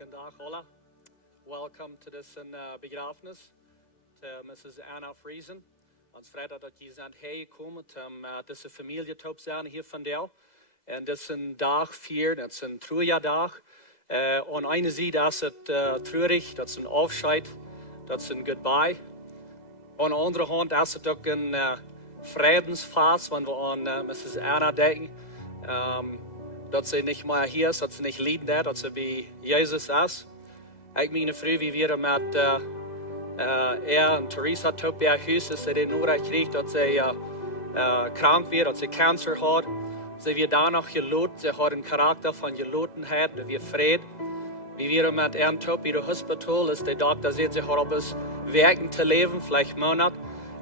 Guten Tag, alle. Welcome to this begrafenis to Mrs. Anna Friesen. Ons fredag dat je zijn hergekomen om deze familie te zijn hier vandaag. En dit is een dag vier, dat is een troejaardag. Aan ene zijde is het treurig, dat is een afscheid, dat is een goodbye. Aan de andere hand is het ook een vredensfase, wanneer we aan Mrs. Anna denken. Dat ze niet meer hier is, dat ze niet lijden, dat ze bij Jezus is. Ik mijn vrouw, wie weer met en Theresa op bij huis, dat ze de nodig kreeg, dat ze krank werd, dat ze cancer had. Ze weer daarna geloot, ze had een karakter van gelotenheid, dat weer vrede. Wie weer met een top in het hospital is, de dokter zegt, ze had op eens werken te leven, vielleicht Monat.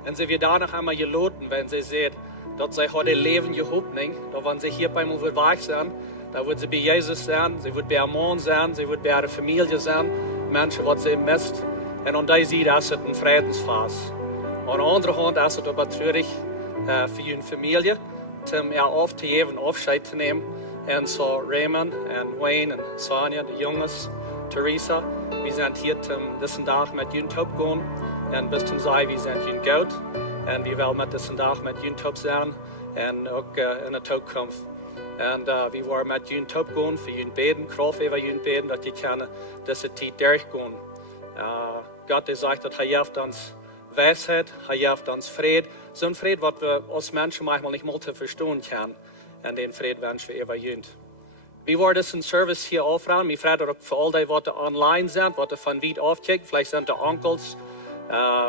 En ze weer daarna einmal geloten, wenn ze zegt, dat zij had een leven gehoopt, dat wanneer ze hier bij me weer weg zijn, dan wordt ze bij Jezus zijn, ze wordt bij haar man zijn, ze wordt bij haar familie zijn, mensen wat ze mist. En aan die zijde is het een vredensfase. Aan de andere hand is het ook treurig voor je familie, om af te geven, afscheid te nemen. En zo Raymond en Wayne en Sonja, de jongens, Theresa, we zijn hier om deze dag met jullie te gaan. En bis zum zij, we zijn jullie goud. En we willen met deze dag met jullie te zijn. En ook in de toekomst. En we waren met jullie te gaan voor jullie beden, kracht over jullie beden, dat je kan deze tijd doorgaan. Gott zegt dat hij geeft ons wijsheid, hij geeft ons vrede. Zo'n vrede wat we als mensen manchmal niet meer te verstaan kunnen. En den vrede wensen we over jullie. We worden een service hier afraden. We vragen ook voor al die wat online zijn, wat van wie afkijken. Vielleicht zijn er onkels,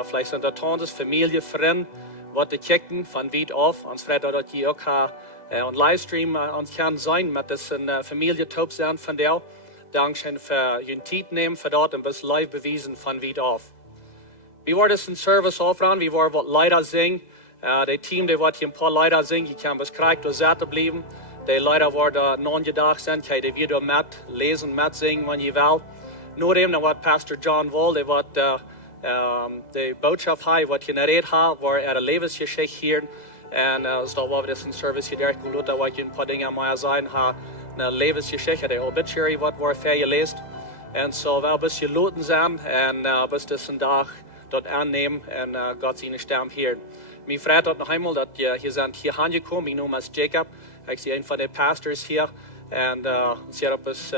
vielleicht zijn er tantes, familie, vrienden, wat kijken van wie af. Ons vragen dat je ook een livestream ons kan zijn met deze familie top zijn van jou. Dankzij voor je tijd nemen voor dat en best live bewijzen van wie af. We worden een service afraden. We worden wat leider zingen. Het team die wat hier een paar leider zingen, je kan best krijgen door zetten blijven. De leider worden non-gedag zijn, kan je weer met lezen, met zingen, wanneer je wil. Noordem dan wat pastor John Wall, die wat de boodschap had, wat genereerd had, waar er een levensgeschichte hier. En dus dat we deze service hier goed dat wat je een paar dingen maar zijn, een levensgeschichte, de obituary wat waar ver je leest. En zo wel best je loten zijn en best deze dag dat aannemen en God zijn stem hier. Mijn vraag dat nog eenmaal dat je zijn hier aangekomen, mijn naam is Jacob. Ik zie een van de pastors hier en ze hebben dus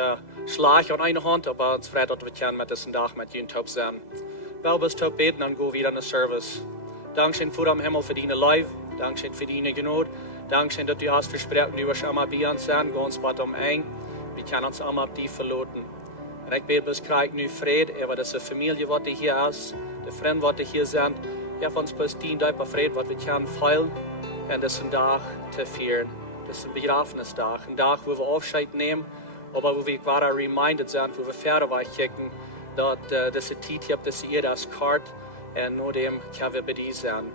slag aan een hand, maar het is vrij dat we kunnen met deze dag met jullie top zijn. Wel best top beten, dan gaan we weer aan de service. Dankzij voor de hemel voor die live, dankzij voor die genoeg, dankzij dat u hast versproken, u was allemaal bij ons zijn, ga ons wat eng, we kunnen ons allemaal op die verloten. En ik bid best krijg nu vrede over deze familie wat er hier is, de vrienden wat er hier zijn, ja van ons best dient op vrede wat we kunnen veilen en deze dag te vieren. Het is een begrafenisdag, een dag waar we afscheid nemen, maar waar we weer reminded zijn, waar we verder kijken, dat deze tijd hebt, deze eer is kort en noordem kan we bij die zijn.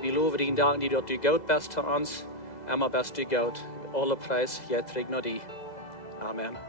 We loven die dag die dat u goud best te ons, en maar best u goud. Alle prijs, jij trekt naar die. Amen.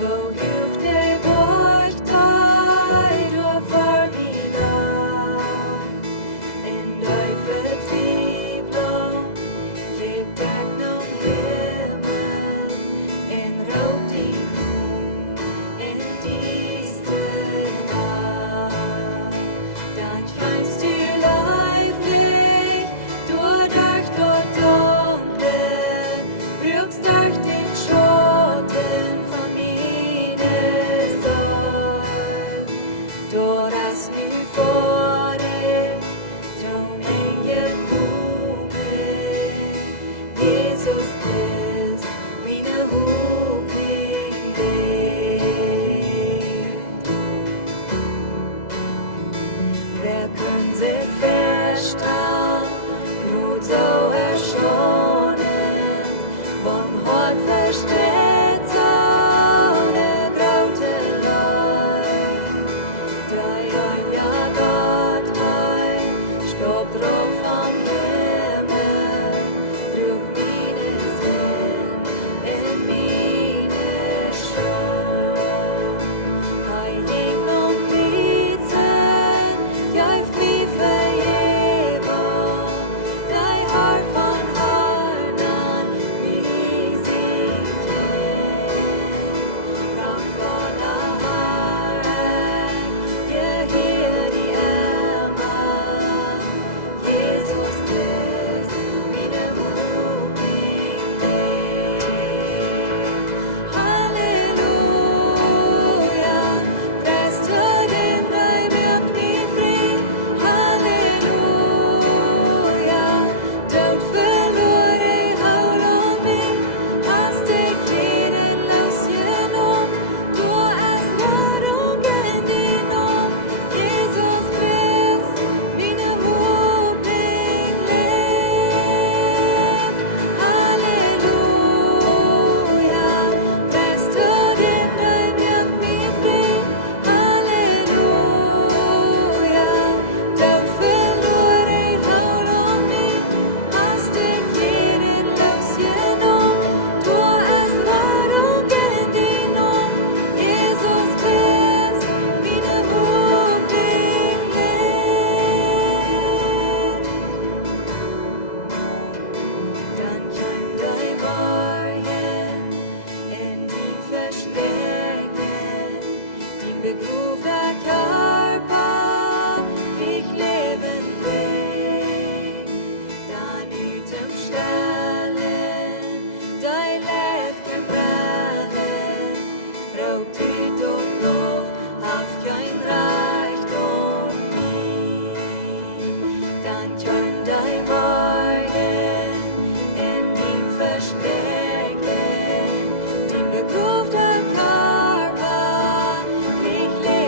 Wo hilft der Boy? begruvda Körper, ich leben will. Dann utom Stellen, dein Licht kan brennen, raubt ut och lov, haft kein Reichtum nie. Dann könnt dein Morgen in die Verstecken, die begruvda Körper, ich leben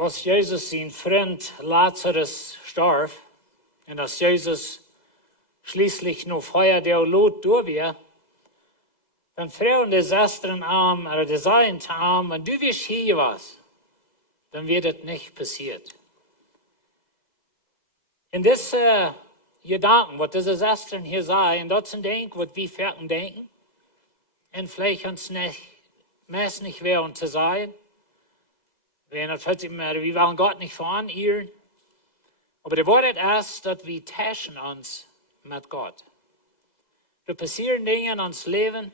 als Jezus zijn vriend Lazarus starb und als Jezus schließlich noch Feuer der Lot durch war, dann fragen die Schwestern arm, oder die sagen zu arm, wenn du wirst hier was, dann wird das nicht passiert. In diese Gedanken, was diese Schwestern hier sagen, das sind Dinge, was wir Ferken denken, und vielleicht uns nicht, meist nicht werden zu sein. Wir wollen Gott nicht veranirren, aber der Wort ist, dass wir täuschen uns mit Gott. Da passieren Dinge in uns Leben,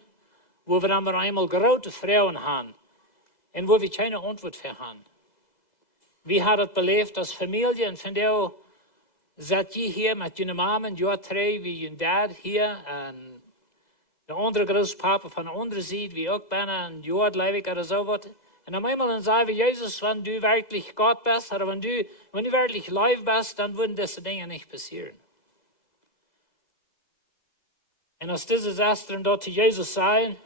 wo wir dann einmal große Frauen haben und wo wir keine Antwort für haben. Wie hat es belebt als Familie? Und von der seid ihr hier mit deiner Mama und Jahr 3, wie dein Dad hier, und der andere Großpapa von der anderen Seite, wie ich bin, ein Jahr leibig oder so was. Und dann einmal sagen wir, Jesus, wenn du wirklich Gott bist, oder wenn du wirklich live bist, dann würden diese Dinge nicht passieren. Und als diese Schwestern dort zu Jesus sagen,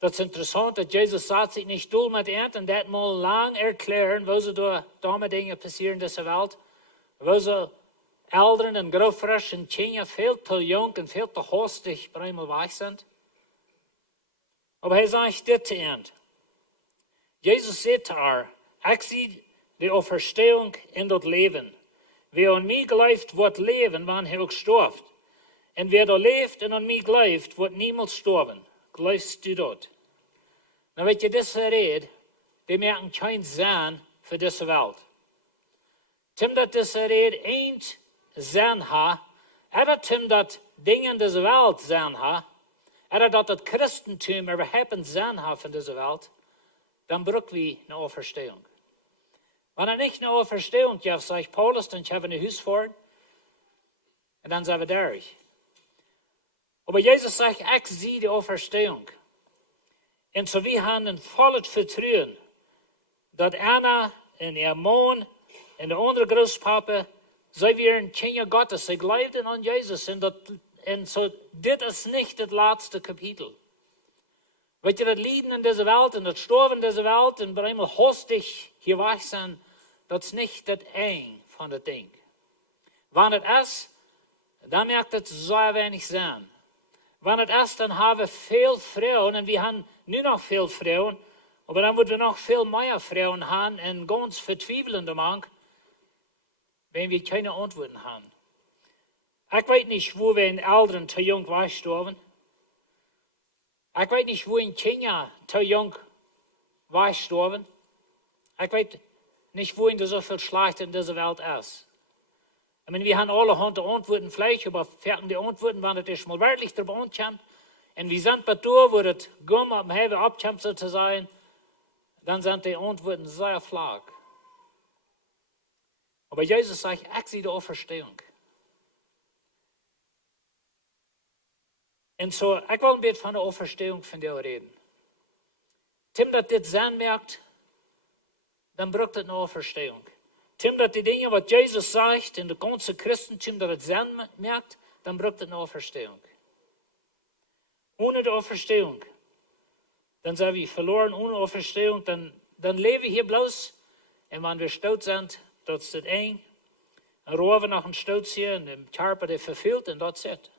das ist interessant, dass Jesus sagt sich nicht dull mit ihnen und das mal lang erklären, wo so dumme Dinge passieren in dieser Welt, wo so Eltern und Großfrisch und Kinder viel zu jung und viel zu hastig einmal weich sind. Aber er sagt das zu ihnen. Jesus sagt zu ihr, ich sehe die Auferstehung in das Leben. Wer an mich glaubt, wird leben, wann er gestorben. Und wer da lebt und an mich glaubt, wird niemals sterben. Glaubst du dort? Na, wenn je das redet, die merken keinen Sinn für diese Welt. Tim dat diese redet eins Sinn hat, oder tim dat Dinge in dieser Welt Sinn hat, oder dat das Christentum überhaupt einen Sinn hat von dieser Welt, dann brauchen wir eine Auferstehung. Wenn er nicht eine Auferstehung gibt, sagt Paulus, dann haben wir ein Haus vor, und dann sind wir durch. Aber Jesus sagt, ich sehe die Auferstehung. Und so wir haben ein volles Vertrauen, dass einer und ihr Mann und der andere Großpapa, sie wären Kinder Gottes, sie glaubten an Jesus. Und so, das ist nicht das letzte Kapitel. Weil das Leiden in dieser Welt und das Sterben in dieser Welt und bei einmal hastig hier weg sind, das ist nicht das Ende von dem Ding. Wenn es ist, dann merkt es sehr wenig Sinn. Wenn es ist, dann haben wir viel Frauen und wir haben nur noch viel Frauen, aber dann würden wir noch viel mehr Frauen haben und ganz verzweifelnde Mann, wenn wir keine Antworten haben. Ich weiß nicht, wo wir in Eltern zu jung gestorben. Ich weiß nicht, wo in Kinder zu jung gestorben. Ich weiß nicht, wo in so viel Schlecht in dieser Welt ist. Ich meine, wir haben alle Antworten vielleicht, aber fertig die Antworten, wenn es mal wirklich darüber ankommt. Und wir sind bei dir, wo das Gumm am Hebe abkommt, so zu sein, dann sind die Antworten sehr flach. Aber Jesus sagt, ich sehe die Auferstehung. Und so, ich will ein bisschen von der Auferstehung von dir reden. Tim, dass das Sinn merkt, dann braucht es eine Auferstehung. Tim, dass die Dinge, was Jesus sagt, in der ganzen Christentum, dass es Sinn merkt, dann braucht es eine Auferstehung. Ohne die Auferstehung, dann sind wir verloren. Ohne Auferstehung, dann leben wir hier bloß. Und wenn wir stolz sind, das ist das eng. Dann rufen wir nach dem Stolz hier und dem Körper, der verfehlt, und das ist es.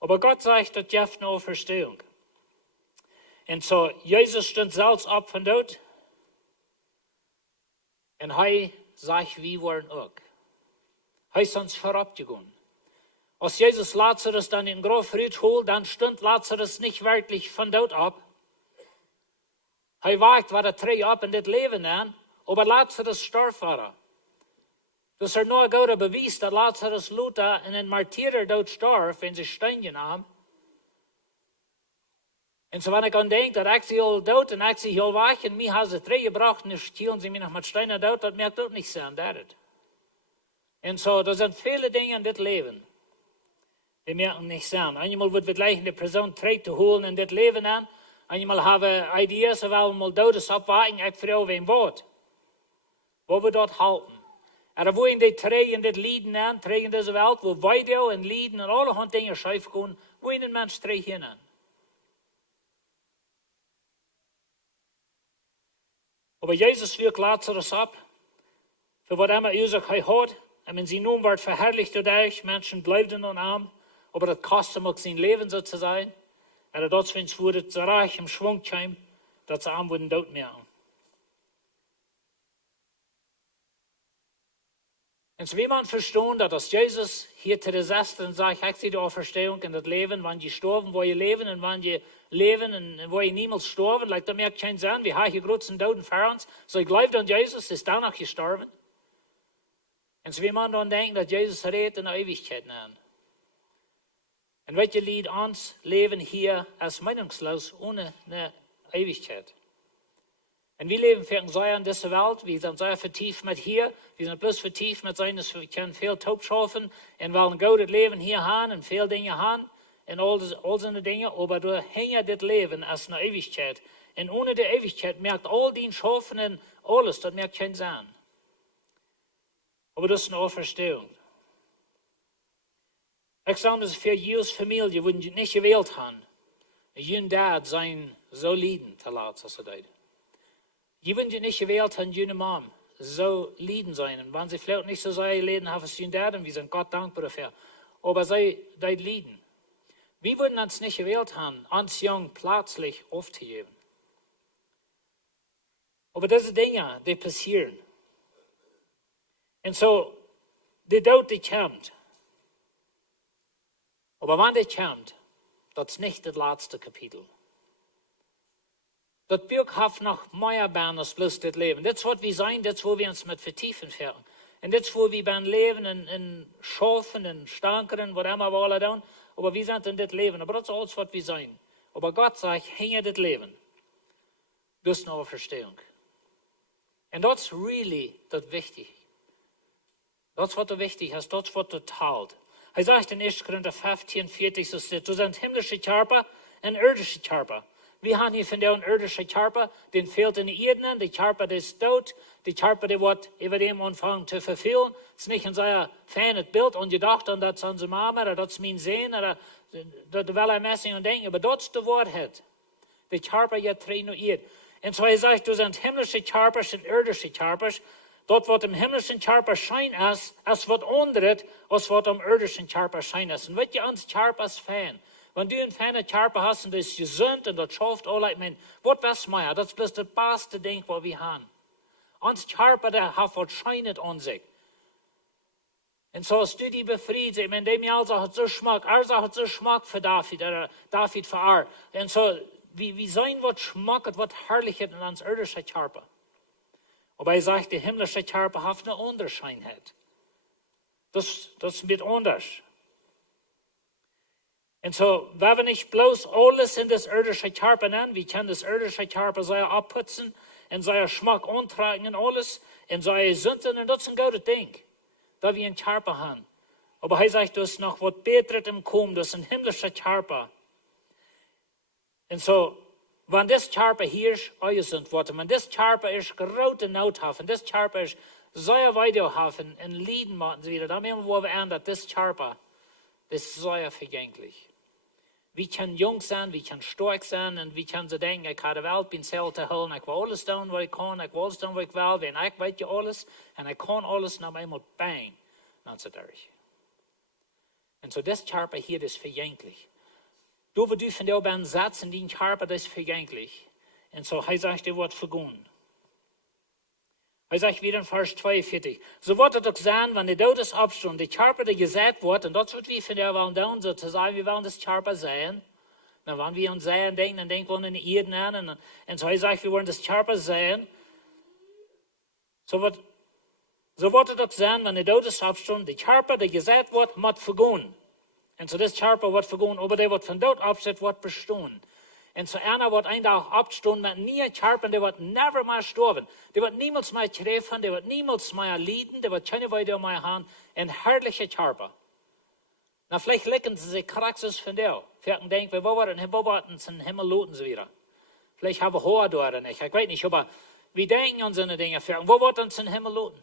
Aber Gott sagt, das gibt eine Auferstehung. Und so, Jesus stand selbst ab von dort. Und er sagt, wir wollen auch. Er ist uns vorabgegangen. Als Jesus Lazarus dann in den Grab holt, dann stand Lazarus nicht wirklich von dort ab. Er wagt, war der Träger ab in das Leben an, aber Lazarus starb war. Das ist nur ein guter Beweis, dass Lazarus Luther in den Martyrer dort starb, wenn sie Steine nahm. Und so, wenn ich an denke, dass ich sie all dort und ich sie hier weg und mir haben sie Träger gebracht und dann stielen sie mich noch mit Steinen dort, das merkt auch nicht sein, das. Und so, da sind viele Dinge in das Leben, die merken nicht sein. Einmal wird wir gleich eine Person Träger holen in das Leben an, einmal haben wir Ideen, weil wir mal dort ist abwarten, ich frage, wem Wort. Wo wir dort halten. Aber wo in die Träger in das Lieden an, Träger in dieser Welt, wo Video und Lieden und alle Dinge schief gehen, wo in den Mensch Träger hinein. Aber Jesus wirkt Lazarus ab, für was immer Ursache er hat. Und wenn sie nun wird verherrlicht dadurch, Menschen bleiben nun arm, aber das kostet ihm auch sein Leben so zu sein. Oder dort, wenn es wurde, so reich im Schwung kam, dass sie arm wurden, dort mehr. Und so wie man verstehen, dass Jesus hier zu der Sestern sagt, ich sehe die Auferstehung in das Leben, wann die sterben, wo ihr leben, und wann die leben, und wo ihr niemals sterben, like, da merkt keinen Sinn, wir haben hier großen Toten vor uns, so ich glaube an Jesus, ist danach gestorben. Und so wie man dann denkt, dass Jesus redet in der Ewigkeit an. Und welche Lied uns leben hier als meinungslos ohne eine Ewigkeit. Und wir leben für sehr in dieser Welt, wir sind sehr vertieft mit hier, wir sind bloß vertieft mit sein, dass wir können viel Taub schaffen und wollen gutes Leben hier haben und viel Dinge haben und all diese Dinge, aber du hängst das Leben als eine Ewigkeit. Und ohne die Ewigkeit merkt all die Schaffen und alles, das merkt keinen Sinn. Aber das ist eine Auferstehung. Ich sage, dass für Jews Familie, die nicht gewählt haben, jün Dad sein so lieben zu lassen, so das. Die würden nicht gewählt haben, jüne Mom so lieben sein. Und wenn sie vielleicht nicht so sehr leben haben, als jün Dad, und wir sind Gott dankbar dafür. Aber sie das lieben. Wir würden uns nicht gewählt haben, uns jung plötzlich aufzugeben. Aber diese Dinge, die passieren. Und so, die Tod, die kommt. Aber wenn die kommt, das ist nicht das letzte Kapitel. Das Buch hat noch mehr Bern als bloß das Leben. Das wird wir sein, das wo wir uns mit vertiefen werden. Und das wo wir beim Leben in Schafen, in Stankeren, was immer wir alle tun. Aber wir sind in das Leben. Aber das ist alles, was wir sein. Aber Gott sagt, hänge das Leben. Das ist eine Auferstehung. Und das ist really das Wichtige. Das, was wichtig ist, das, was teilt. Er sagt in 1. Korinther 15, 40, so steht, du sind himmlische Körper und irdische Körper. Wir haben hier von der irdischen Körper, den fehlt in der Erde, der Körper, der ist tot, der Körper, der wird über dem anfangen zu verfehlen. Es ist nicht ein sehr feines Bild und gedacht, und das ist unsere Mama, oder das ist mein Sehen, oder das will er messen und denken, aber das ist die Wahrheit. Der Körper wird trainiert. Und so er sagt, du sind himmlische Körper und irdische Körper. Dort, was im himmlischen Körper scheint ist, es wird anderes, als was im irdischen Körper scheint ist. Und wird ihr uns Körper fein? Wenn du einen feinen Körper hast und das ist gesund und das schafft alle, was weiß man, das ist bloß das beste Ding, was wir haben. Uns Körper, der hat was scheinet an sich. Und so hast du die befriedigt, wenn dem ja also hat so Geschmack, hat so Geschmack für David, oder David für Ar. Und so, wie sein wird Geschmack, wird Herrlichkeit in uns irdischen Körper. Aber er sagt, der himmlische Körper hat eine Unterscheinheit. Das wird anders. Und so, wenn wir nicht bloß alles in das irdische Körper nehmen, wir können das irdische Körper sehr abputzen und sehr Geschmack antragen und alles, und sehr Sünden, und das ist ein gutes Ding, da wir einen Körper haben. Aber er sagt, das ist noch was Besseres im Kommen, das ist ein himmlischer Körper. Und so, wenn das Körper hier ist, sind Worte, wenn das Körper ist, große Not hat, und das Körper ist sehr weit haben, in Lieden machen sie wieder, dann werden wir ändern, das Körper ist sehr vergänglich. Wir können jung sein, wir können stark sein, und wir können so denken, ich habe die Welt, bin selbst zu holen, ich will alles tun, was ich kann, ich will alles tun, was ich will, wenn ich weiß ja alles, und ich kann alles, und einmal bang, dann ist es durch. Und so das Körper hier ist vergänglich. Du von der beiden Sätzen, die Körper, das ist vergänglich. Und so, er sagt, der wird vergehen. Er sagt wieder in Vers 42, so wird es doch sein, wenn der Tod ist abstund, der Körper, der gesagt wird, und das wird wir von der wollen tun, sozusagen, wir wollen das Körper sehen. Und wenn wir uns sehen, dann denken wir an die Erden an. Und so, er sagt, wir wollen das Körper sehen. So wird es doch sein, wenn der Tod ist abstund, der Körper, der gesagt wird, muss vergehen. Und so das Körper wird vergehen, aber der wird von dort absteht, wird bestehen. Und so einer wird ein Tag abstehen mit nie Körper, der wird never mehr sterben. Der wird niemals mehr treffen, der wird niemals mehr leiden, der wird keine Weide mehr haben. Ein herrlicher Körper. Na, vielleicht lecken sie sich Kraxis von der. Vielleicht denken wir, wo warten sie in den Himmel, looten sie wieder. Vielleicht haben wir Hoher da oder nicht, ich weiß nicht, aber wir denken an so eine Dinge. Wo warten sie in den Himmel, looten?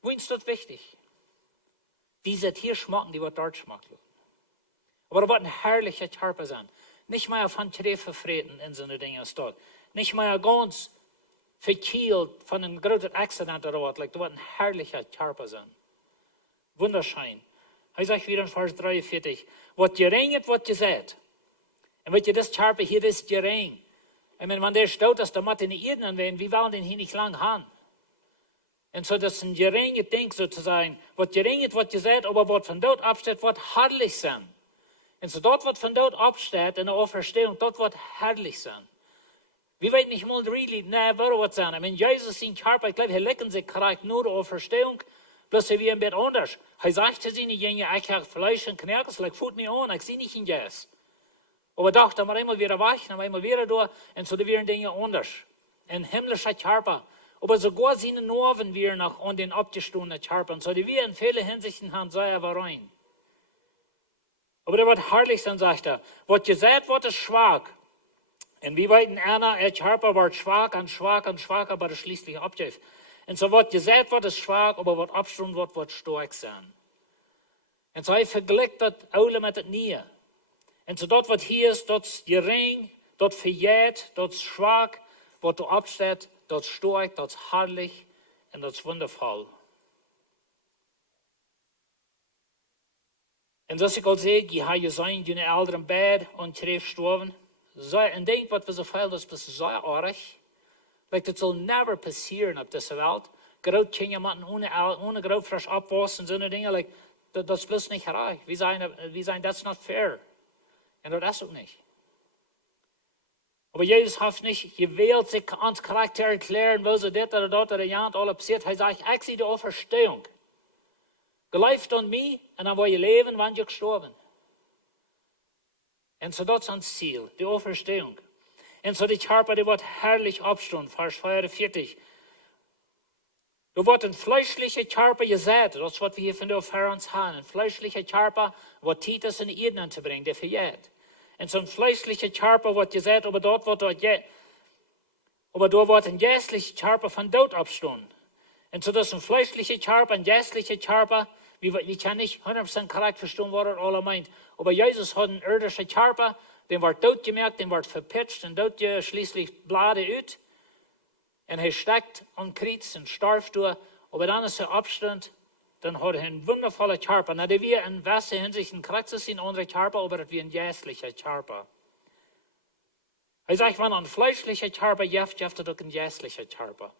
Wo ist das wichtig? Diese hier schmecken, die wird dort schmecken. Aber er wird ein herrlicher Körper sein. Nicht mehr von Treffen Frieden in so eine Dinge dort. Nicht mehr ganz verkielt von einem großen Accident oder was. Like, das wird ein herrlicher Körper sein. Wunderschön. Er sagt wieder in Vers 43, was geringet, was gesagt. Und wenn ihr das Körper hier ist gering. Ich meine, wenn der staut, dass der Mathe in die Erden anwenden, wie wollen den hier nicht lang haben? Und so, das ist ein geringes Ding sozusagen. Was geringet, was gesagt, aber was von dort absteht, wird herrlich sein. Und so, dort, was von dort absteht, in der Auferstehung, dort wird herrlich sein. Wir weten nicht mal really, was sein. Ich meine, Jesus, sein Körper, ich glaube, er lecken sich korrekt nur der Auferstehung, bloß er wie ein bisschen anders. Er sagt zu seinen Jüngern, ich habe Fleisch und Knirkes, like, food me on, ich sehe nicht in Jesus. Aber doch, dann war immer wieder wach, dann war immer wieder da, und so, da wären Dinge anders. Ein himmlischer Körper. Aber sogar seine Nerven wären noch an den abgestundenen Körper. Und so, die wir in vielen Hinsichten haben, sei er rein. Aber der wird herrlich sein, sagt er. Was gesagt wird, ist schwach. Und wie weit einer, der Körper wird schwach und schwach und schwach, aber das schließlich abgeht. Und so, was gesagt wird, ist schwach, aber was abgestunden wird stark sein. Und so, ich vergleicht das alle mit dem Nie. Und so, dort, was hier ist, dort ist gering, dort verjährt, dort ist schwach, was du absteht, dort ist stark, dort ist herrlich und dort ist wundervoll. Und das ich auch sehe, die haben gesagt, die älteren Bett und treffen gestorben. Und denk, was wir so viel, das ist so arg. Like, das soll never passieren auf dieser Welt. Gerade jemanden ohne gerade frisch abwaschen und so eine Dinge, like, das ist bloß nicht reich. Wir sagen, das ist nicht fair. Und das ist auch nicht. Aber Jesus hat nicht gewählt, sich ans Charakter erklären, wo sie das oder dort oder ja, alles passiert. Er sagt, ich sehe die Auferstehung. Geläuft an mich und dann war ihr Leben, wann ihr gestorben. Und so das ist das Ziel, die Auferstehung. Und so die Körper, die wird herrlich abstunden, Vers 44. Du wird ein fleischlicher Körper gesät, das ist, was wir hier von der uns haben. Ein fleischlicher Körper, wird Titus in die Erde anzubringen, der verjährt. Und so ein fleischlicher Körper wird gesät, aber dort wird ein geistlicher Körper von Tod abstunden. Und so das ist ein fleischlicher Körper, ein geistlicher Körper. Wir können nicht 100% korrekt verstehen, was er alle meint. Aber Jesus hat einen irdischen Körper, den wird dort gemerkt, den wird verpitcht und dort schließlich Blade ut. Und er steckt und Kreuz und starb durch. Aber dann ist er abstand, dann hat er einen wundervollen Körper. Na, der wir in welcher Hinsicht ein Kreuz in unserem Körper, aber das wie ein geistlicher Körper. Er sagt, wenn ein fleischlicher Körper jeft er doch ein geistlicher Körper.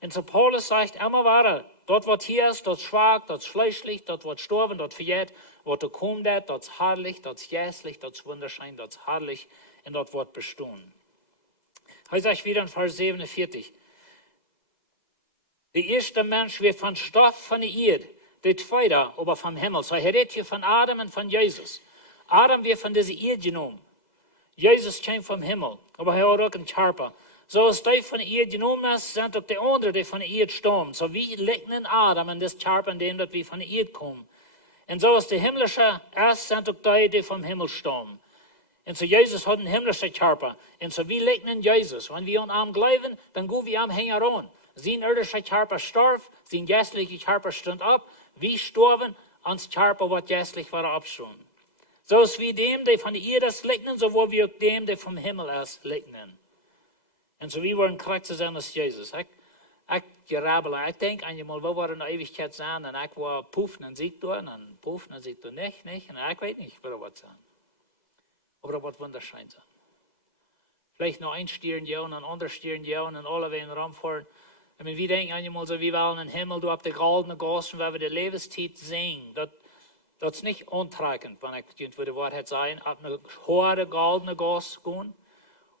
Und so Paulus sagt immer weiter, dort was hier ist, dort schwach, dort fleischlich, dort wird sterben, dort verjährt, dort kommt dort ist herrlich, dort ist jässlich, dort ist wunderschön, dort ist herrlich und dort wird bestehen. Er sagt wieder in Vers 47, der erste Mensch wird von Stoff von der Erde, der zweite aber vom Himmel. So er redet hier von Adam und von Jesus. Adam wird von dieser Erde genommen. Jesus kam vom Himmel, aber er hat auch einen Körper. So als die von der Erde genommen ist, sind auch die anderen, die von der Erde stammen. So wie liegen in Adam in das Körper, in dem wir von der Erde kommen. Und so als die himmlische ist, sind auch die vom Himmel stammen. Und so Jesus hat einen himmlischen Körper. Und so wie liegen in Jesus. Wenn wir an ihm glauben, dann gehen wir am Hänger an. Sein irdischer Körper starb, sein geistlicher Körper stund ab. Wir starben, ans Körper wird geistlich war abstunden. So ist wie dem, der von der Erde ist, liegen, so wo wir auch dem, der vom Himmel ist, liegen. Und so wie wir in Charakter sein als Jesus. Ich gerabele, ich denke einmal, wo wir in der Ewigkeit sein, und ich war puffen und sieg da, und puffen und sieg da nicht, und ich weiß nicht, wo er wird sein. Aber er wird wunderschön sein. Vielleicht noch ein Stier in Jahr und ein anderer Stier in Jahr und alle werden rumfahren. Ich meine, wir denken einmal so, wir wollen den Himmel, du hast die goldene Gossen, weil wir die Lebenszeit sehen. Das ist nicht untreibend, wenn ich die Wahrheit sagen, ab eine hohe goldene Goss gehen.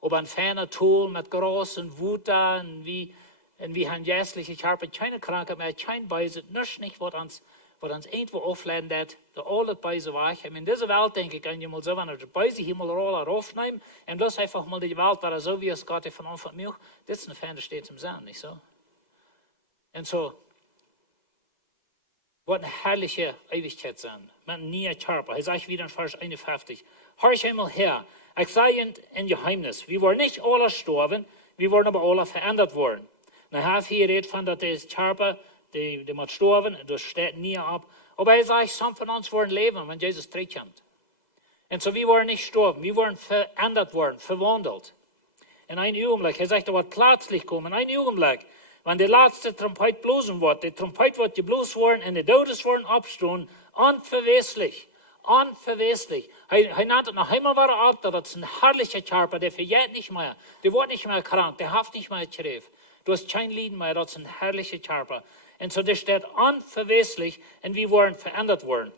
Aber ein ferner Tool mit großen Wuta und wie ein jässlicher Körper, keine Krankheit mehr, kein Beise, nicht, was uns irgendwo aufladen wird, der alle Beise war. Ich meine, in dieser Welt denke ich einmal so, wenn er die Beise hier mal raufnehmen und bloß einfach mal die Welt war so, wie es Gott von Anfang an macht, das ist eine ferne steht im Sinn, nicht so? Und so, wird eine herrliche Ewigkeit sein, mit einem neuen Körper. Er sagt wieder in Vers 51, horch einmal her, ich sage in Geheimnis, wir wollen nicht alle sterben, wir wollen aber alle verändert worden. Dann habe ich hier von, dass der Körper, die muss sterben, das steht nie ab. Aber er sagt, some von uns wollen leben, wenn Jesus zurückkommt. Und so, wir wollen nicht sterben, wir wollen verändert worden, verwandelt. in ein Augenblick. Er sagt, er wird plötzlich kommen, in ein Augenblick. Wenn die letzte Trompet blosen wird, die Trompet wird geblosen worden und die Todes werden abstehen, unverweslich. Unverweslich. Er nannte noch einmal war er ab, das ist ein herrlicher Körper, der verjährt nicht mehr, der wird nicht mehr krank, der hat nicht mehr Schrift. Du hast kein Leiden mehr, das ist ein herrlicher Körper. Und so, das steht unverweslich und wir wollen verändert worden.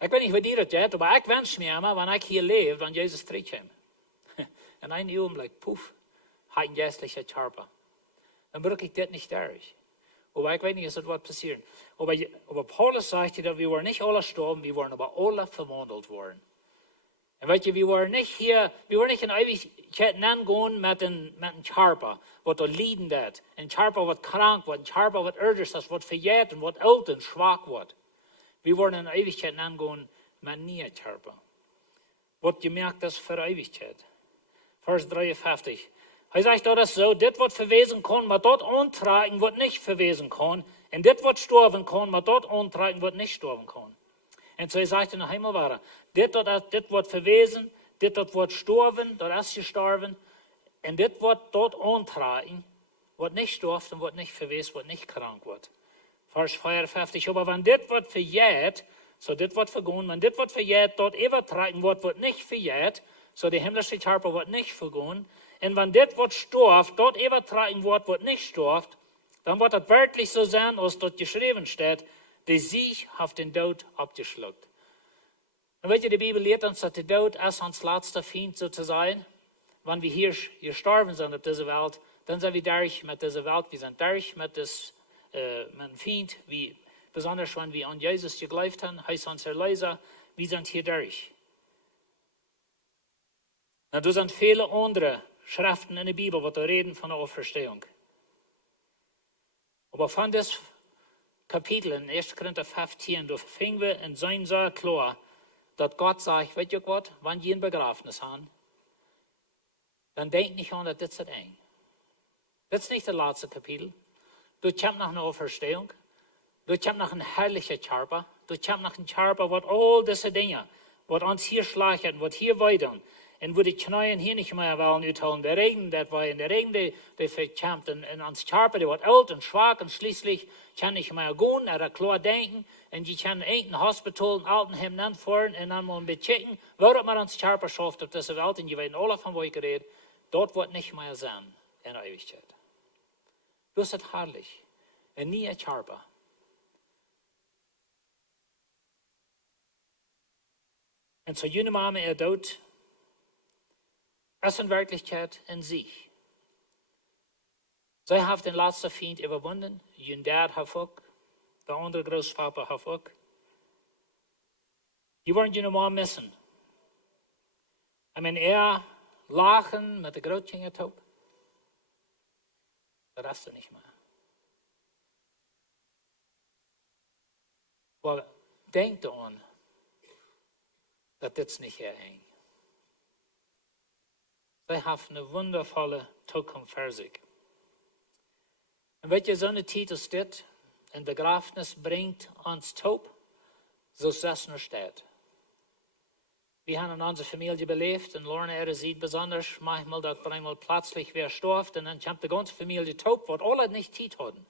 Ich weiß nicht, wie dir das geht, aber ich wünsche mir immer, wenn ich hier lebe, wenn Jesus zurückkommt. In einem Augenblick, puff, hat ein geistlicher Körper. Dann brauche ich das nicht durch. Aber ich weiß nicht, es wird passieren. Aber Paulus sagte, dass wir nicht alle sterben, wir wollen aber alle verwandelt worden. Und weißt du, wir wollen nicht hier, wir wollen nicht in Ewigkeit gehen mit einem Körper, was da leiden wird. Ein Körper, was krank wird, ein Körper, was irdisch ist, was verjährt und was alt und schwach wird. Wir wollen in Ewigkeit gehen mit einem Körper. Was gemerkt ist für Ewigkeit. Vers 53. Er sagt, das so, das, was verwesen kann, man dort antragen, was nicht verwesen kann. Und das, was sterben kann, man dort antragen, was nicht sterben kann. Und so, er sagte noch einmal weiter, das wird verwesen, das wird sterben, das ist gestorben. Und das wird dort antragen, was nicht stirbt und was nicht verwest, was nicht krank wird. Vers 54. Aber wenn das wird verjährt, so das wird vergehen, wenn das wird verjährt, dort übertragen wird, was nicht verjährt, so der himmlische Körper wird nicht vergehen. Und wenn das, was stirbt, dort übertragen wird, was nicht stirbt, dann wird das wörtlich so sein, als dort geschrieben steht, der Sieg hat den Tod abgeschluckt. Und weißt du, die Bibel lehrt uns, dass der Tod ist uns letzter Feind sozusagen. Wenn wir hier gestorben sind auf dieser Welt, dann sind wir durch mit dieser Welt, wir sind durch mit dem Feind, wie, besonders wenn wir an Jesus geglaubt haben, heißt unser Erlöser, wir sind hier durch. Na, da sind viele andere Schriften in der Bibel, die reden von der Auferstehung. Aber von das Kapitel in 1. Korinther 15, da fingen wir in sein so klar, dass Gott sagt, weißt du Gott, wenn ihr ein Begräbnis haben, dann denkt nicht an, dass das ist eng. Das ist nicht das letzte Kapitel. Du kommt noch eine Auferstehung. Du kommt noch ein herrlicher Körper. Du kommt noch ein Körper, was all diese Dinge, was uns hier schlagen, was hier weidern, und wo die Knien hier nicht mehr wollen uithalen, der Regen, der verkämpft, und uns Körper, der wird alt und schwach, und schließlich kann nicht mehr gehen, er klar denken, und die kann in ein Hospital, ein Altenheim fahren, und dann mal bechecken, warum man uns Körper schafft auf dieser Welt, und die werden alle von wo ich rede, dort wird nicht mehr sein in der Ewigkeit. Das ist herrlich. Ein neuer Körper. Und so jene Mama, er dort, ist in Wirklichkeit in sich. Sie haben den letzten Feind überwunden. Ihr Dad hat auch. Der andere Großvater hat auch. Die wollen jene Mama missen. Ich meine, er lachen mit der Großkindertaub. Der Rest nicht mehr. Aber denkt daran, dass das nicht eng. Sie haben eine wundervolle Zukunft für sich. Und wenn ihr so eine Titel steht, ein Begräbnis bringt uns Taub, so ist das nur steht. Wir haben in unserer Familie belebt und Lorna sieht besonders manchmal, dass einmal plötzlich wer stirbt und dann kommt die ganze Familie taub, was alle nicht Zeit hatten.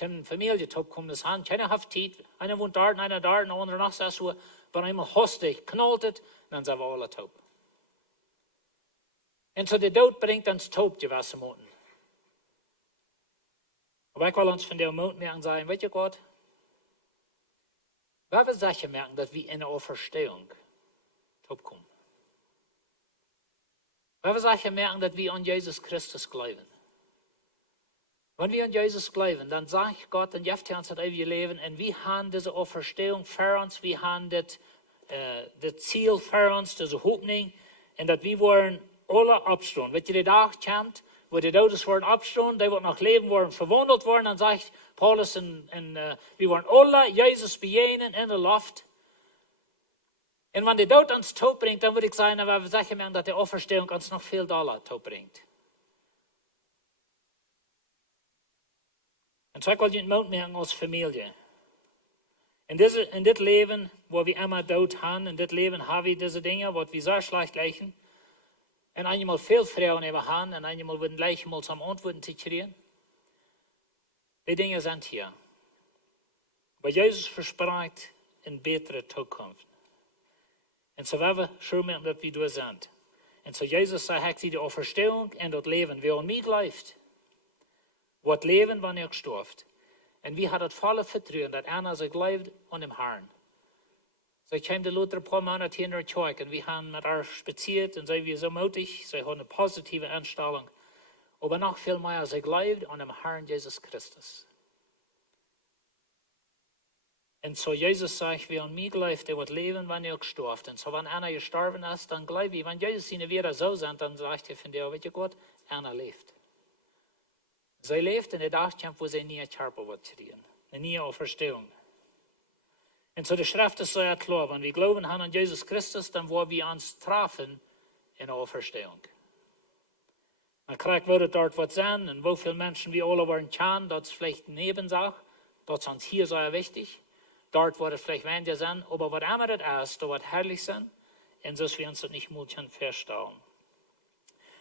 Die Familie taub kommt das an, keiner hat Zeit, einer wohnt dort, einer dort, und andere noch so, aber einmal hastig knallt es, dann sind wir alle taub. Und so der Tod bringt uns taub gewisse Moten. Aber ich will uns von der Moten merken sagen, weißt du Gott, weil wir sicher merken, dass wir in der Auferstehung taub kommen. Weil wir sicher merken, dass wir an Jesus Christus glauben. Wenn wir an Jesus glauben, dann sagt Gott, dann gibt er uns das ewige Leben und wir haben diese Auferstehung für uns, wir haben das Ziel für uns, diese Hoffnung, und dass wir wollen alle abstehen. Wenn der Tag kommt, wo die Todes werden abstehen, die werden nach Leben worden verwandelt worden, dann sagt Paulus, wir wollen alle Jesus begegnen in der Luft. Und wenn der Tod uns Tod bringt, dann würde ich sagen, aber wir sagen, dass die Auferstehung uns noch viel doller Tod bringt. Und so will ich den Mut merken als Familie. In das Leben, wo wir immer Tod haben, in das Leben haben wir diese Dinge, was wir so schlecht leichen. En einmal veel Frauen hebben gaan en einmal worden gleich mal zum Antworten zu kriegen. Die Dinge sind hier. Weil Jesus verspricht eine bessere Zukunft. Und so werden wir schon mit, dass wir da sind. Und so Jesus sagt, hat sie die Auferstehung und das Leben. Wer an mich läuft, wird leben, wenn er gestorben. Und wir haben das volle Vertrauen, dass einer sich lebt an dem Herrn. So ich kam die Leute ein paar Monate hier in der Kirche und wir haben mit ihr spaziert und sie waren so mutig, sie haben eine positive Einstellung. Aber noch viel mehr, sie glaubt an dem Herrn Jesus Christus. Und so Jesus sagt, wer an mich glaubt, der wird leben, wenn er gestorben. Und so wenn einer gestorben ist, dann glaube ich, wenn Jesus ihnen wieder so sind, dann sagt er von dir, weißt du Gott, einer lebt. Sie lebt in der Dachkampf, wo sie nie ein Körper wird kriegen, eine neue Auferstehung. Und so die Schrift ist sehr klar, wenn wir glauben an Jesus Christus, dann wollen wir uns treffen in der Auferstehung. Man kriegt wieder dort was sein, und wo viele Menschen wir alle waren kennen, das ist vielleicht eine Nebensache, das ist uns hier sehr wichtig. Dort wird es vielleicht weniger sein, aber was immer das ist, da wird herrlich sein, und so dass wir uns das nicht mal feststellen.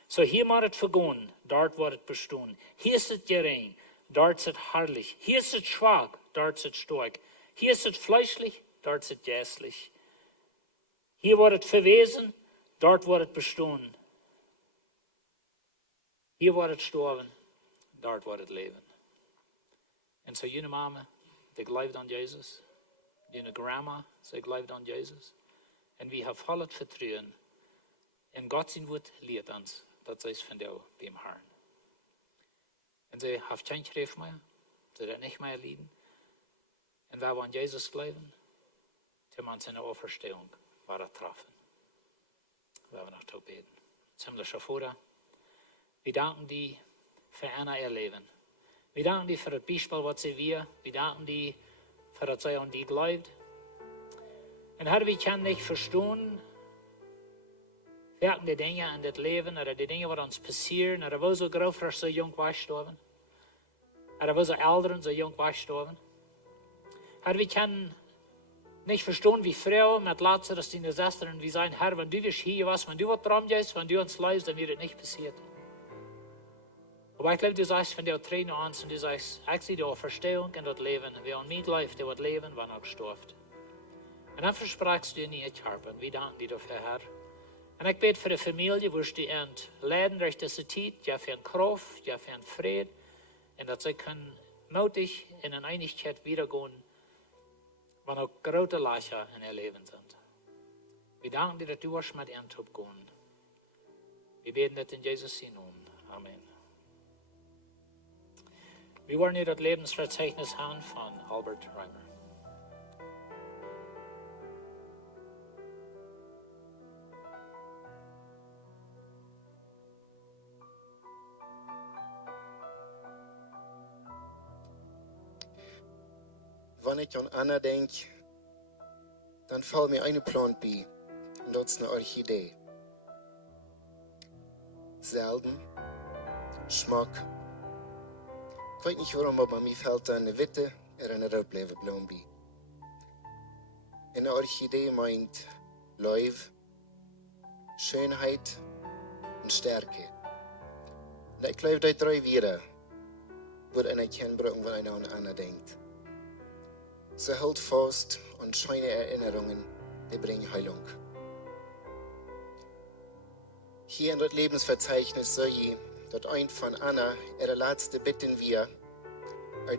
So hier wird es vergehen, dort wird es bestehen. Hier ist es gering, dort ist es herrlich. Hier ist es schwach, dort ist es stark. Hier ist es fleischlich, dort ist es geistlich. Hier wird es verwesen, dort wird es bestehen. Hier wird es sterben, dort wird es leben. Und so jene Mama, die glaubt an Jesus. Jene Grandma, sie glaubt an Jesus. Und wir haben volles Vertrauen. Und Gott sein Wort lehrt uns, dass sie es von der beim Herrn. Und sie haben kein Schrift mehr, sie werden nicht mehr lieben. Und wenn wir an Jesus glauben, können wir uns in der Auferstehung wieder treffen. Wir werden noch beten. Himmlischer Vater, wir danken dir für ihr Leben. Wir danken dir für das Beispiel, was sie wir. Wir danken dir für das sie an dir glaubt. Und Herr, wir können nicht verstehen, welche Dinge in das Leben, oder die Dinge, die uns passieren, oder wo so Großer so jung weggestorben, oder wo so Eltern so jung weggestorben. Herr, wir können nicht verstehen, wie Frau mit Lazarus in der Schwester und wir sagen, Herr, wenn du hier warst, wenn du was dran gehst, wenn du uns leist, dann wird es nicht passiert. Aber ich glaube, du sagst von der Träne an und du sagst, ich sehe die Auferstehung in das Leben. Wer an mich läuft, der wird leben, wenn er gestorben. Und dann versprachst du nie Körper. Und wir danken dir dafür, Herr. Und ich bete für die Familie, wo sie entladen durch diese Zeit, ja für eine Kraft, ja für einen Frieden. Und dass sie können mutig in eine Einigkeit wiedergehen, wenn auch große Löcher in ihr Leben sind. Wir danken dir, dass du was mit ihnen gehen. Wir beten das in Jesus' Namen. Amen. Wir wollen hier das Lebensverzeichnis haben von Albert Reimer. Wenn ich an Anna denke, dann fällt mir eine Plant bei. Und das ist eine Orchidee. Selten, Geschmack. Ich weiß nicht warum, aber mir fällt da eine Witte oder eine Rotlevenblume bei. Eine Orchidee meint Läuf, Schönheit und Stärke. Und ich glaube, die drei wieder wird einer kennenbringen, wenn einer an Anna denkt. Sie hält fast an schöne Erinnerungen, die bringen Heilung. Hier in das Lebensverzeichnis soll ich, dass ein von Anna ihre letzte bitten wir,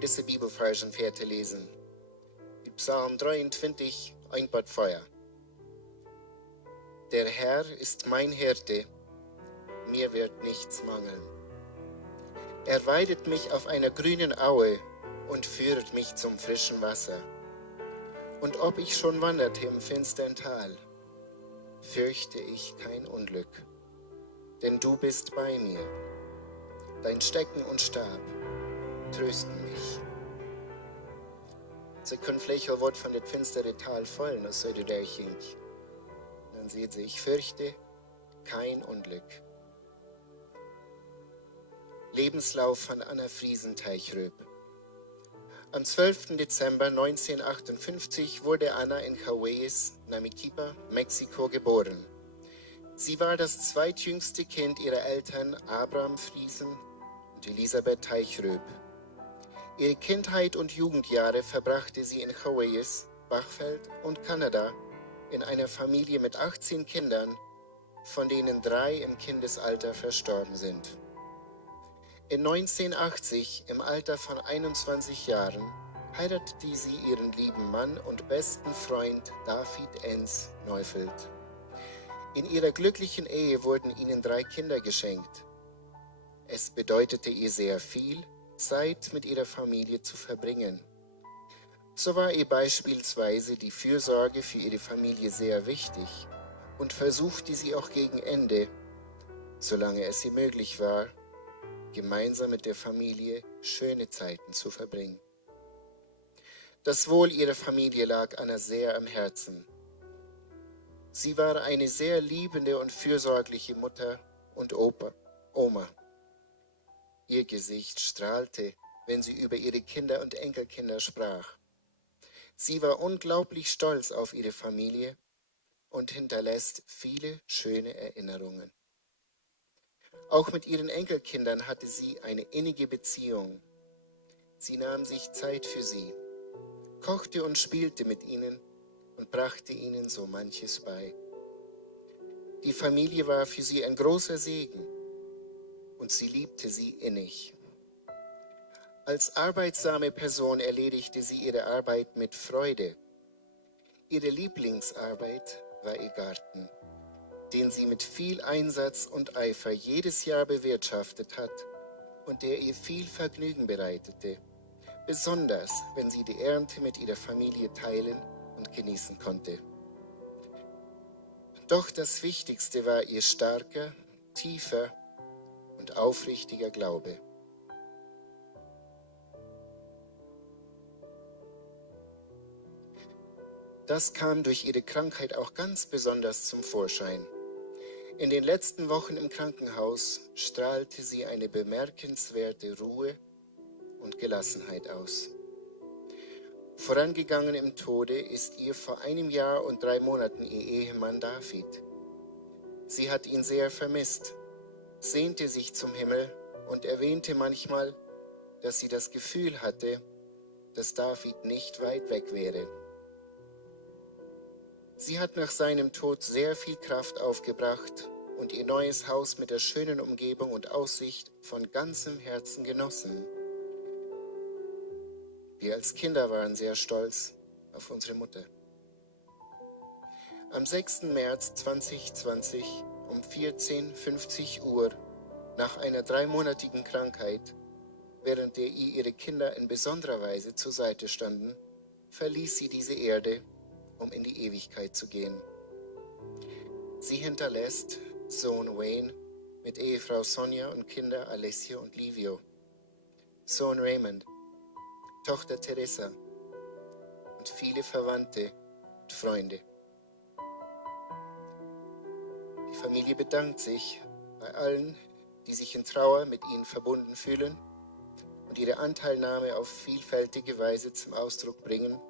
diese Bibelversen fertig lesen. Die Psalm 23, 1-4. Der Herr ist mein Hirte, mir wird nichts mangeln. Er weidet mich auf einer grünen Aue und führet mich zum frischen Wasser. Und ob ich schon wanderte im finstern Tal, fürchte ich kein Unglück, denn du bist bei mir. Dein Stecken und Stab trösten mich. Sie können vielleicht ein Wort von dem finsteren Tal fallen, das sollte der hink. Dann sieht sie, ich fürchte kein Unglück. Lebenslauf von Anna Friesen Teichröb. Am 12. Dezember 1958 wurde Anna in Juarez, Namiquipa, Mexiko geboren. Sie war das zweitjüngste Kind ihrer Eltern Abraham Friesen und Elisabeth Teichröb. Ihre Kindheit und Jugendjahre verbrachte sie in Hawaiis, Bachfeld und Kanada in einer Familie mit 18 Kindern, von denen 3 im Kindesalter verstorben sind. In 1980, im Alter von 21 Jahren, heiratete sie ihren lieben Mann und besten Freund David Enns Neufeld. In ihrer glücklichen Ehe wurden ihnen 3 Kinder geschenkt. Es bedeutete ihr sehr viel, Zeit mit ihrer Familie zu verbringen. So war ihr beispielsweise die Fürsorge für ihre Familie sehr wichtig und versuchte sie auch gegen Ende, solange es ihr möglich war, gemeinsam mit der Familie schöne Zeiten zu verbringen. Das Wohl ihrer Familie lag Anna sehr am Herzen. Sie war eine sehr liebende und fürsorgliche Mutter und Oma. Ihr Gesicht strahlte, wenn sie über ihre Kinder und Enkelkinder sprach. Sie war unglaublich stolz auf ihre Familie und hinterlässt viele schöne Erinnerungen. Auch mit ihren Enkelkindern hatte sie eine innige Beziehung. Sie nahm sich Zeit für sie, kochte und spielte mit ihnen und brachte ihnen so manches bei. Die Familie war für sie ein großer Segen und sie liebte sie innig. Als arbeitsame Person erledigte sie ihre Arbeit mit Freude. Ihre Lieblingsarbeit war ihr Garten, den sie mit viel Einsatz und Eifer jedes Jahr bewirtschaftet hat und der ihr viel Vergnügen bereitete, besonders wenn sie die Ernte mit ihrer Familie teilen und genießen konnte. Doch das Wichtigste war ihr starker, tiefer und aufrichtiger Glaube. Das kam durch ihre Krankheit auch ganz besonders zum Vorschein. In den letzten Wochen im Krankenhaus strahlte sie eine bemerkenswerte Ruhe und Gelassenheit aus. Vorangegangen im Tode ist ihr vor 1 Jahr und 3 Monaten ihr Ehemann David. Sie hat ihn sehr vermisst, sehnte sich zum Himmel und erwähnte manchmal, dass sie das Gefühl hatte, dass David nicht weit weg wäre. Sie hat nach seinem Tod sehr viel Kraft aufgebracht und ihr neues Haus mit der schönen Umgebung und Aussicht von ganzem Herzen genossen. Wir als Kinder waren sehr stolz auf unsere Mutter. Am 6. März 2020 um 14:50 Uhr, nach einer 3-monatigen Krankheit, während der ihr ihre Kinder in besonderer Weise zur Seite standen, verließ sie diese Erde, um in die Ewigkeit zu gehen. Sie hinterlässt Sohn Wayne mit Ehefrau Sonja und Kinder Alessia und Livio, Sohn Raymond, Tochter Teresa und viele Verwandte und Freunde. Die Familie bedankt sich bei allen, die sich in Trauer mit ihnen verbunden fühlen und ihre Anteilnahme auf vielfältige Weise zum Ausdruck bringen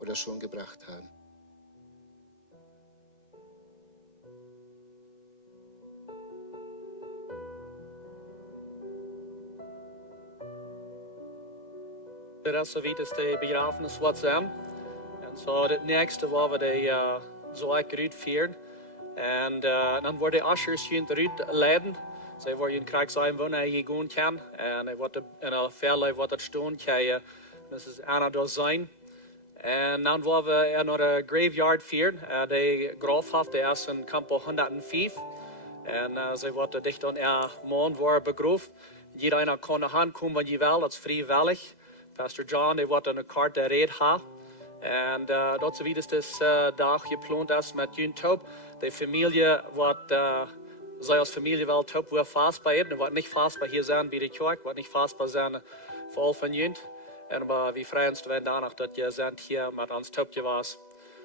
oder schon gebracht haben. Dat så vidt is de begrafenis wat zijn. En zo het nächste waar we de zo eruit vieren. En dan worden de ushers hier eruit leiden. Zij worden in krijg zijn waar hij hier gaan kan. En hij wordt in een verlei wat het staan kan. Dat is Anna door zijn. En dan worden we naar de graveyard vieren. De grafhof, de is in Campo 105. En zij worden dicht aan een maand waar begraven. Iedereen kan naar hand komen wanneer je wil, dat is vrijwillig. Pastor John, die wordt een kaart der Red ha. En dat zo wie is dus dag gepland is met jullie top. De familie wordt, zij als familie wel top weer vast bij het. Wordt niet vast bij hier zijn bij de kerk, wordt niet vast bij zijn vol van jullie. En maar wie vrij ons te danach dat je zijn hier met ons topje was.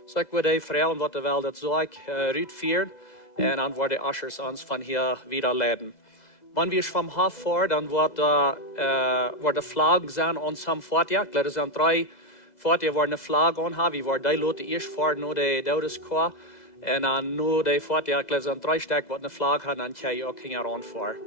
So ik wil de vrouwen wat wel dat zo ik uitvieren. En dan worden de ushers ons van hier wieder leiden. Wanneer we vom Hof voor, dan worden vlaggen zijn ons hem voortjacht. Er zijn 3 voortjacht worden vlaggen aan hebben. We worden die loten eerst voor naar de Dodeskor. En dan nu de fort, ja, ik lees een 3 stek wat een vlag had, dan krijg je ook geen rond voor.